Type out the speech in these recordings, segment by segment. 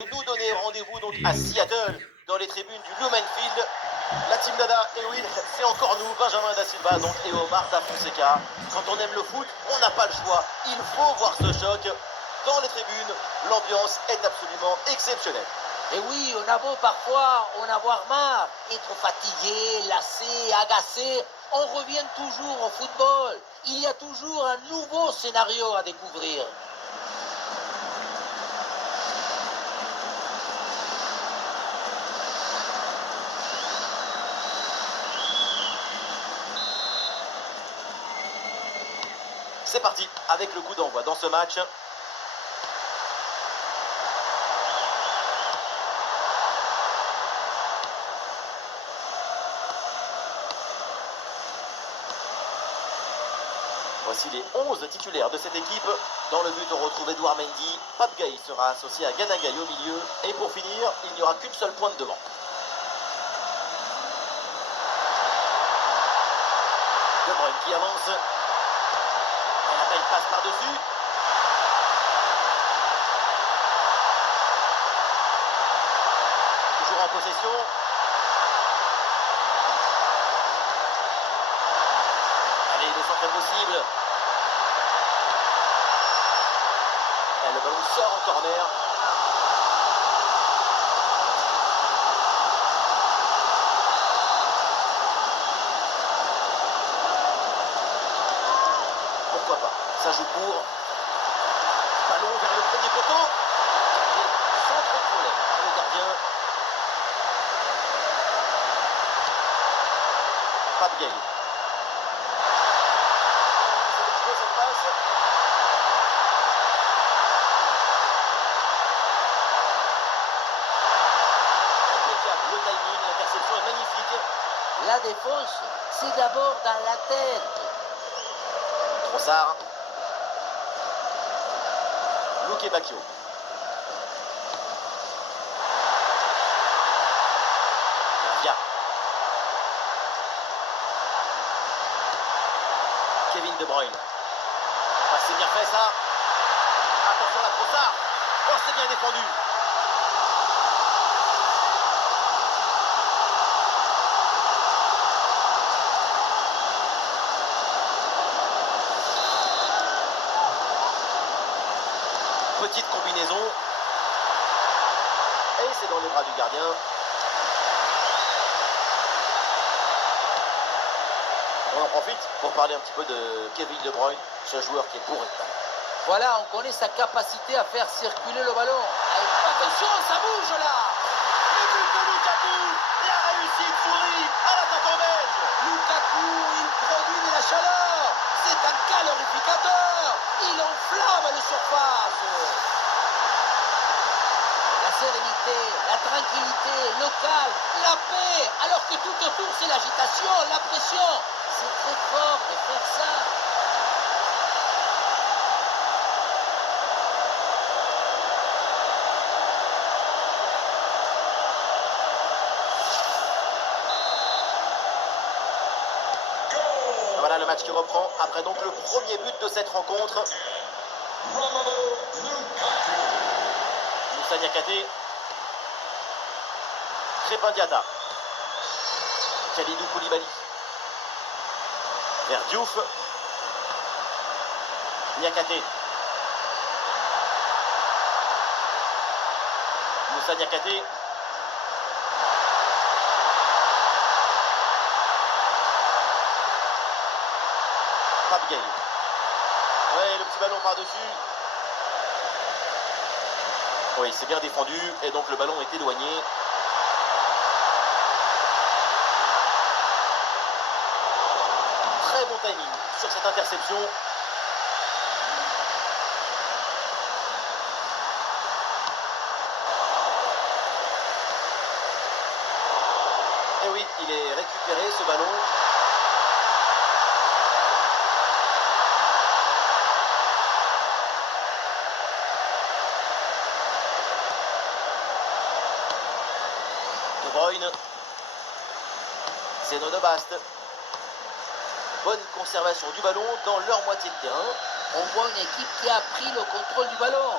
Nous donner rendez-vous donc à Seattle dans les tribunes du Lumen Field. La team Dada, et oui, c'est encore nous, Benjamin Da Silva donc, et Omar Da Fonseca. Quand on aime le foot, on n'a pas le choix. Il faut voir ce choc dans les tribunes. L'ambiance est absolument exceptionnelle. Et oui, on a beau parfois en avoir marre, être fatigué, lassé, agacé, on revient toujours au football. Il y a toujours un nouveau scénario à découvrir. C'est parti avec le coup d'envoi dans ce match. Voici les 11 titulaires de cette équipe. Dans le but, on retrouve Edouard Mendy. Pape Gay sera associé à Gana Gueye au milieu. Et pour finir, il n'y aura qu'une seule pointe devant. De Bruyne qui avance. La belle passe par-dessus. Toujours en possession. Allez, le centre est possible. Et le ballon sort en corner. Pourquoi pas? Ça joue court. Ballon vers le premier poteau. Et sans trop de problème. Le gardien. Pape Gay. Cette passe. Impeccable. Le timing, l'interception est magnifique. La défense, c'est d'abord dans la tête. Trossard. Luque Bacchio. Via. Kevin De Bruyne. Ah, c'est bien fait ça. Attention à Trossard. Oh, c'est bien défendu. Petite combinaison. Et c'est dans les bras du gardien. On en profite pour parler un petit peu de Kevin De Bruyne, ce joueur qui est bourré de talent. Voilà, on connaît sa capacité à faire circuler le ballon. Attention, ça bouge là. Le but de Lukaku. La réussite sourit à l'attaquant belge. Lukaku, il produit de la chaleur. C'est un calorificateur. Il enflamme les surfaces. La sérénité, la tranquillité, le calme, la paix, alors que tout autour c'est l'agitation, la pression. C'est très fort de faire ça. Voilà le match qui reprend après donc le premier but de cette rencontre. Moussa Niakhaté. Crépin Diatta. Kalidou Koulibaly. Vers Diouf. Niakhaté. Moussa Niakhaté. Pape Gay. Ouais, le petit ballon par-dessus. Oui, c'est bien défendu et donc le ballon est éloigné. Très bon timing sur cette interception. Et oui, il est récupéré ce ballon. De Bruyne. Zeno de Bast. Bonne conservation du ballon dans leur moitié de terrain. On voit une équipe qui a pris le contrôle du ballon.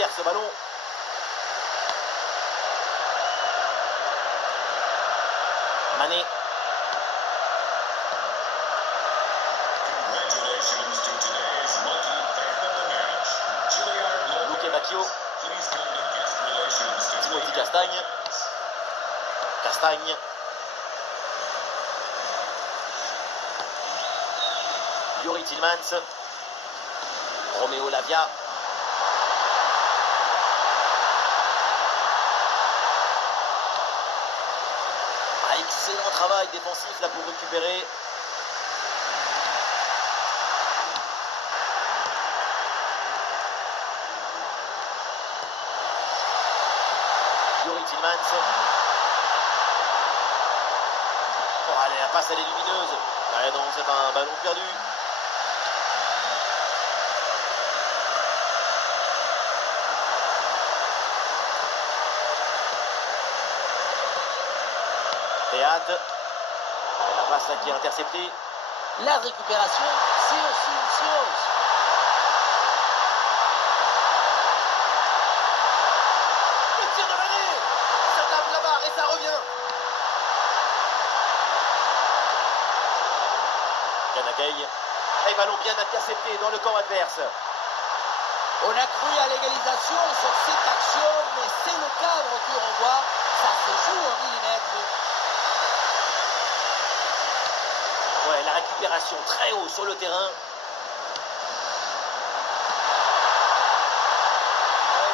perd ce ballon. Mané. Luke Bacchio. Timothy Castagne. Castagne. Youri Tillmans. Romeo Lavia. Excellent travail défensif là pour récupérer. Youri Tillmans. Oh, allez, la passe elle est lumineuse. Ouais, non, c'est un ballon perdu. Théâtre. La passe là qui est interceptée. La récupération, c'est aussi une chose. Le tir de Mané. Ça tape la barre et ça revient. Ganagay. Et ballon bien intercepté dans le camp adverse. On a cru à l'égalisation sur cette action, mais c'est le cadre qui renvoie. Ça se joue en millimètres. Ouais, la récupération très haut sur le terrain. Ouais,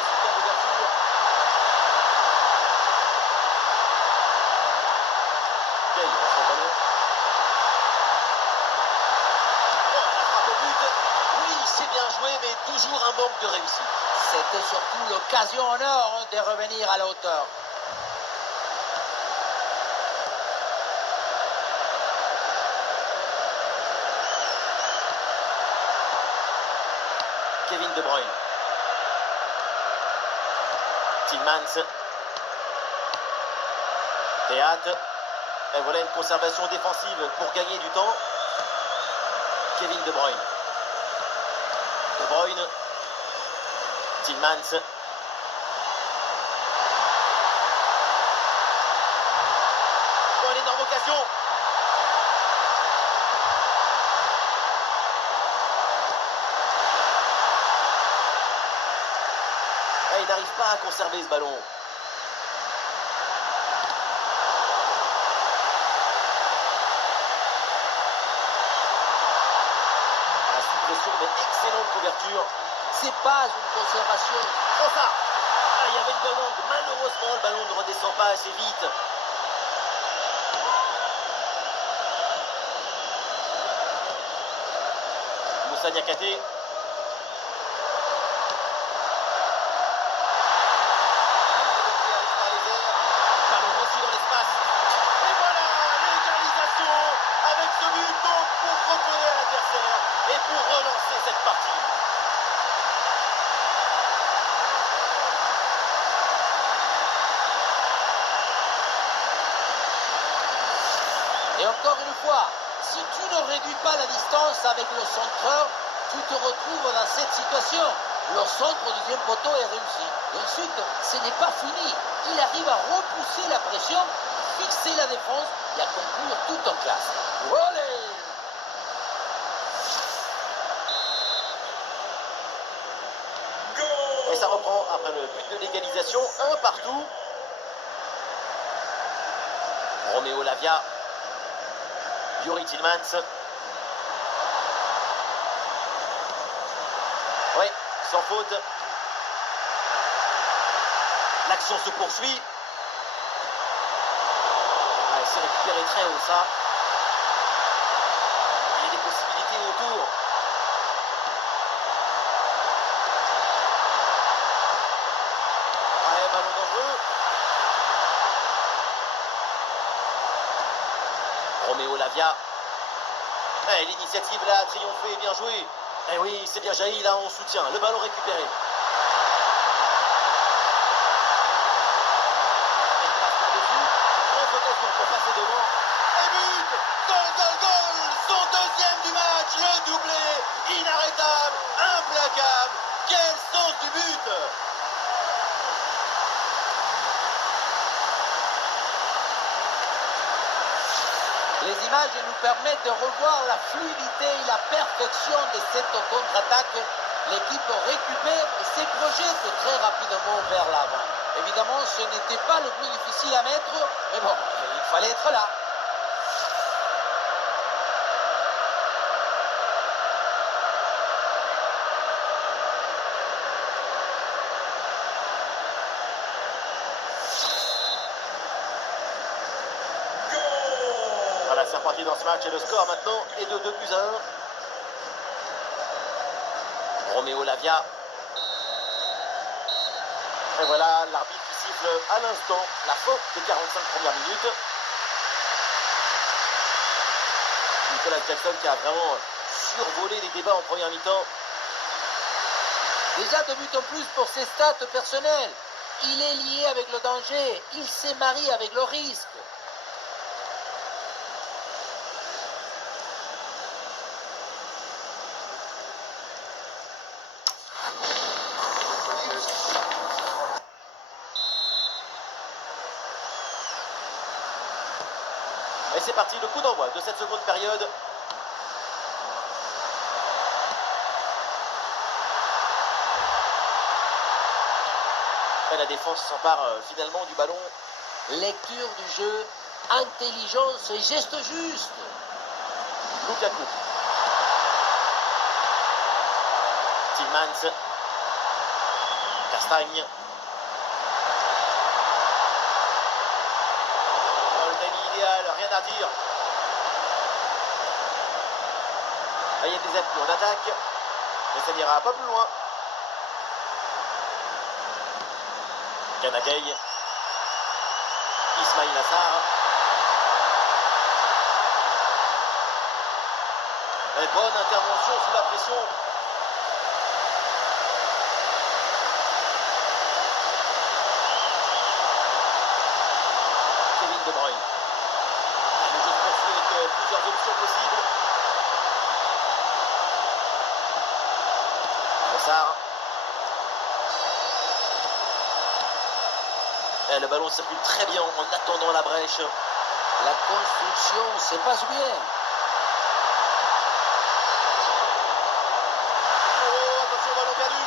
super ouverture. Ok, il reste le ballon. Oh, la frappe au but. Oui, c'est bien joué, mais toujours un manque de réussite. C'était surtout l'occasion en or de revenir à la hauteur. Kevin De Bruyne. Tillmans. Théâtre. Et voilà une conservation défensive pour gagner du temps. Kevin De Bruyne. De Bruyne. Tillmans. Oh, une énorme occasion. Et il n'arrive pas à conserver ce ballon. Sous pression, mais excellente couverture. C'est pas une conservation. Oh ça. Il y avait le bon angle. Malheureusement, le ballon ne redescend pas assez vite. Moussa Niakhaté. Ballon reçu dans l'espace. Et voilà l'égalisation avec ce but donc pour recoller à l'adversaire et pour relancer cette partie. Et encore une fois, si tu ne réduis pas la distance avec le centreur, tu te retrouves dans cette situation. Le centre au deuxième poteau est réussi. Et ensuite, ce n'est pas fini. Il arrive à repousser la pression, fixer la défense et à conclure tout en classe. Olé! Et ça reprend après le but de l'égalisation, un partout. Romeo Lavia. Youri Tillmans. Oui, sans faute. L'action se poursuit. Ah, c'est récupéré très haut ça. Il y a des possibilités autour. Ouais, ballon dangereux. Romeo Lavia. Eh, l'initiative là a triomphé, bien joué. Eh oui, c'est bien jailli là en soutien. Le ballon récupéré. Il passe par-dessus. Grande occasion pour passer devant. Et but. Goal, goal, goal. Son deuxième du match. Le doublé. Inarrêtable. Implacable. Quel sens du but. images nous permettent de revoir la fluidité et la perfection de cette contre-attaque. L'équipe récupère et se projette très rapidement vers l'avant. Évidemment, ce n'était pas le plus difficile à mettre, mais bon, il fallait être là. Voilà, c'est reparti dans ce match et le score maintenant est de 2-1. Roméo Lavia. Et voilà l'arbitre qui siffle à l'instant la fin des 45 premières minutes. Nicolas Jackson qui a vraiment survolé les débats en première mi-temps. Déjà 2 buts en plus pour ses stats personnelles. Il est lié avec le danger, il s'est marié avec le risque. Et c'est parti, le coup d'envoi de cette seconde période. Et la défense s'empare finalement du ballon. Lecture du jeu, intelligence et geste juste. Lukaku. Tillmans. Castagne. Dans le timing idéal, rien à dire. Là, il y a des appuis en attaque, mais ça n'ira pas plus loin. Ganagay. Ismail Assar. Et bonne intervention sous la pression. Kevin De Bruyne. Le jeu se poursuit avec plusieurs options possibles. Assar. Et le ballon circule très bien en attendant la brèche. La construction se passe bien. Oh, attention, ballon perdu.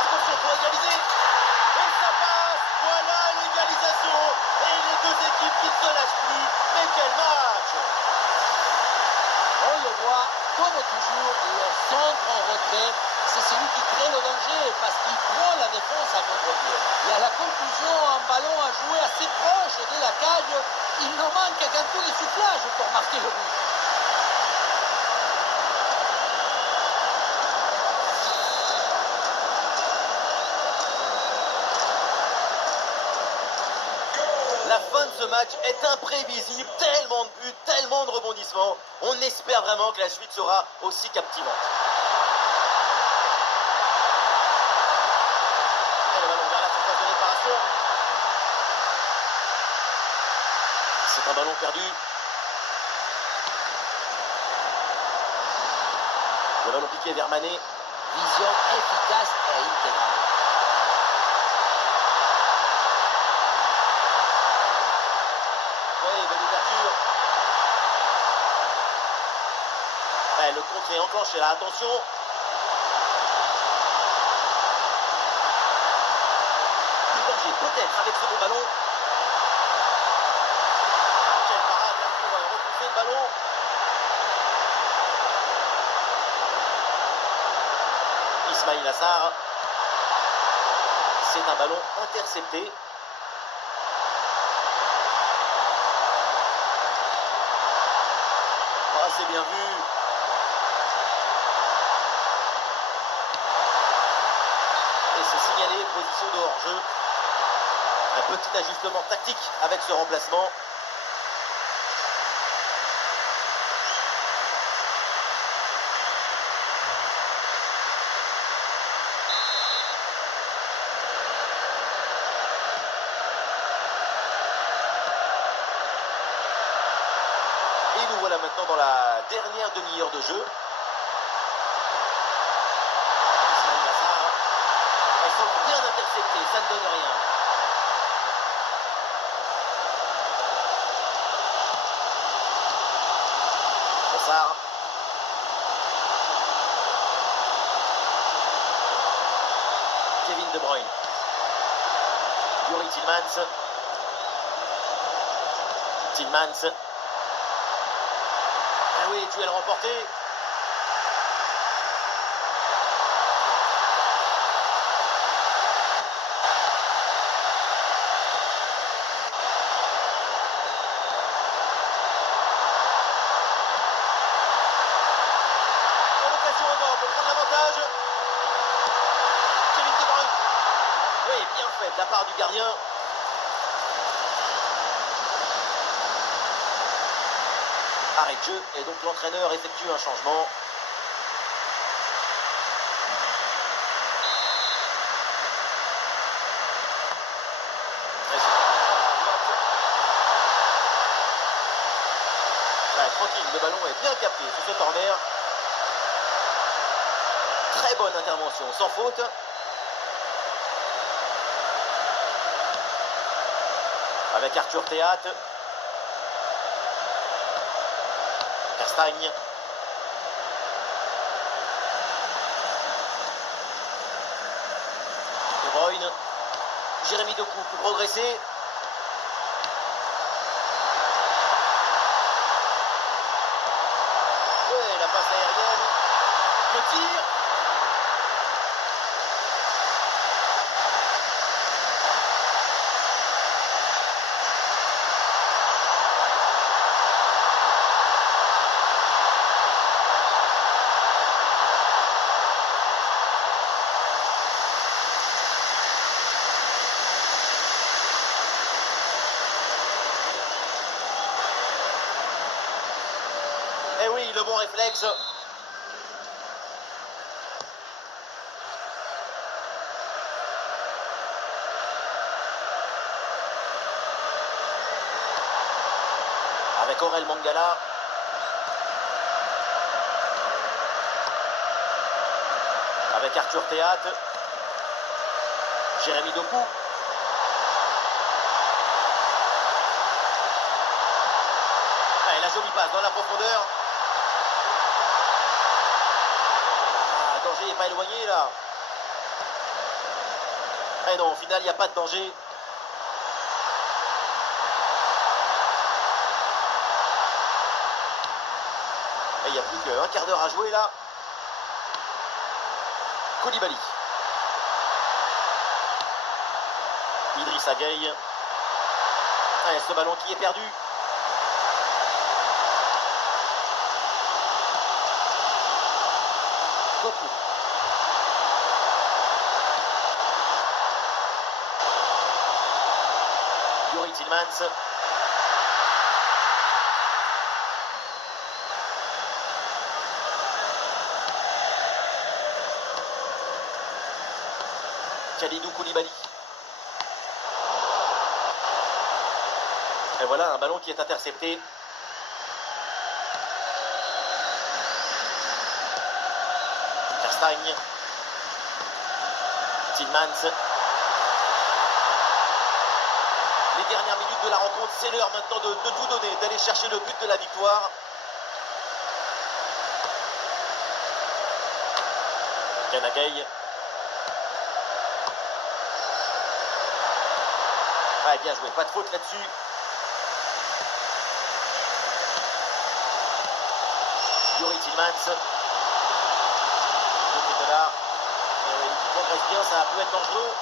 Attention pour égaliser. Et ça passe. Voilà l'égalisation. Et les deux équipes qui ne se lâchent plus. Mais quel match! On le voit, comme toujours, le centre en retrait, c'est celui qui crée le danger parce qu'il prend la défense à contre-pied. Et à la conclusion, un ballon à jouer assez proche de la cage, il ne manque qu'un coup de soufflage pour marquer le but. La fin de ce match est imprévisible, tellement de buts, tellement de rebondissements. On espère vraiment que la suite sera aussi captivante. Et le ballon vers la surface de réparation. C'est un ballon perdu. Le ballon piqué vers Mané. Vision efficace et intégrale. Oui, bonne ouverture. Ouais, le contre est enclenché là, attention. Le danger peut-être avec ce beau ballon. Quelle parade là pour repousser le ballon. Ismail Assar. C'est un ballon intercepté. Oh, c'est bien vu. Et c'est signalé, position de hors-jeu. Un petit ajustement tactique avec ce remplacement. Et nous voilà maintenant dans la dernière demi-heure de jeu. Ismail Assar. Elles sont bien interceptées, ça ne donne rien. Tillmans. Tillmans. Ah oui, duel remporté. L'occasion énorme pour prendre l'avantage. Kevin De Bruyne. Oui, bien fait de la part du gardien. Arrêt de jeu et donc l'entraîneur effectue un changement. Ouais, tranquille, le ballon est bien capté sur ce corner. Très bonne intervention, sans faute. Avec Arthur Théat. Castagne. De Bruyne. Jérémy Doku peut progresser. Ouais, la passe aérienne. Le tir. Eh oui, le bon réflexe. Avec Aurel Mangala. Avec Arthur Théat. Jérémy Doku. Allez, la jolie passe dans la profondeur. Ah, danger n'est pas éloigné là. Eh non, au final, il n'y a pas de danger. Et il n'y a plus qu'un quart d'heure à jouer là. Koulibaly. Idrissa Gueye. Allez, ce ballon qui est perdu. Doku. Youri Tillmans. Kalidou Koulibaly. Et voilà un ballon qui est intercepté. Castagne. Tillmans. Les dernières minutes de la rencontre, c'est l'heure maintenant de tout donner, d'aller chercher le but de la victoire. Gana Gueye. Ouais, bien joué, pas de faute là-dessus. Youri Tillmans. De là, il progresse bien, ça peut être dangereux.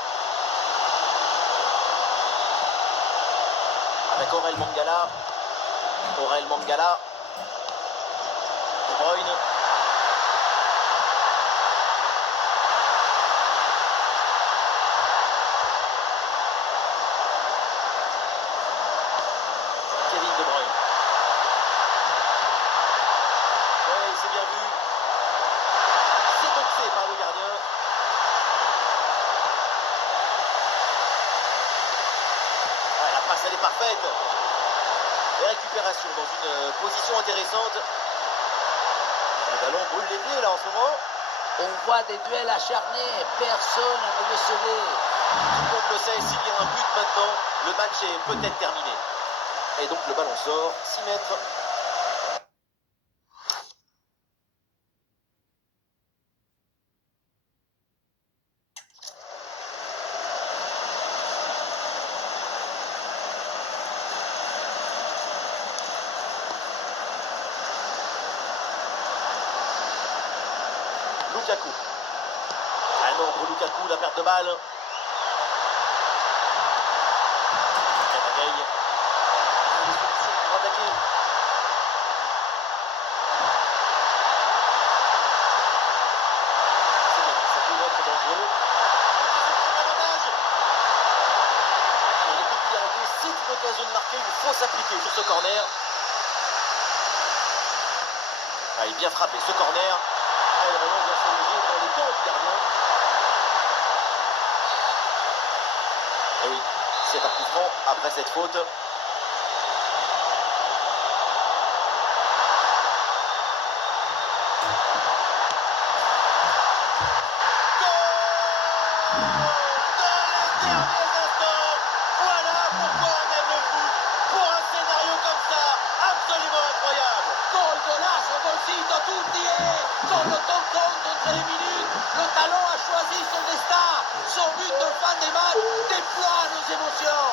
Avec Aurel Mangala. Aurel Mangala. De Bruyne. Kevin De Bruyne. Oui, c'est bien vu. C'est boxé par le gardien. Ouais, la passe, elle est parfaite. Et récupération dans une position intéressante. Le ballon brûle les pieds là en ce moment. On voit des duels acharnés, personne ne veut céder. Tout le monde le sait, s'il y a un but maintenant, le match est peut-être terminé. Et donc le ballon sort, 6 mètres. Lukaku. Ah non, pour Lukaku, la perte de balle. Bagaille. Une solution pour attaquer. C'est bien, ça peut être dangereux. Avantage. Allez, les petits arrêtés, c'est une occasion de marquer, il faut s'appliquer sur ce corner. Ah, il est bien frappé, ce corner. Ah, le ballon vient se loger dans les temps du gardien. Et oui, c'est un coup franc après cette faute. Voilà pourquoi on aime le foot. Pour un scénario comme ça, absolument incroyable. Gol, golazo, golcito, tutti con lo conto entre les minutes. Le talon a choisi son destin. Son but de fin des matchs déploie nos émotions.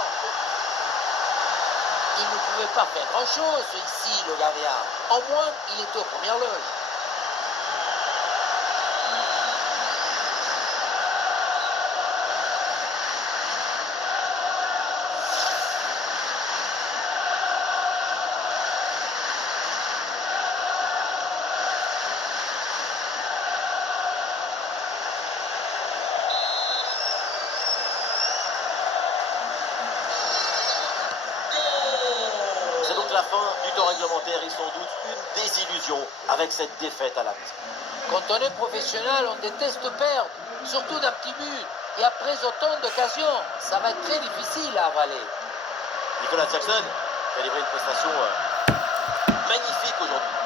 Il ne pouvait pas faire grand-chose ici, le gardien. Au moins, il était aux premières loges. C'est donc la fin du temps réglementaire et sans doute une désillusion avec cette défaite à la maison. Quand on est professionnel, on déteste perdre, surtout d'un petit but. Et après autant d'occasions, ça va être très difficile à avaler. Nicolas Jackson a livré une prestation magnifique aujourd'hui.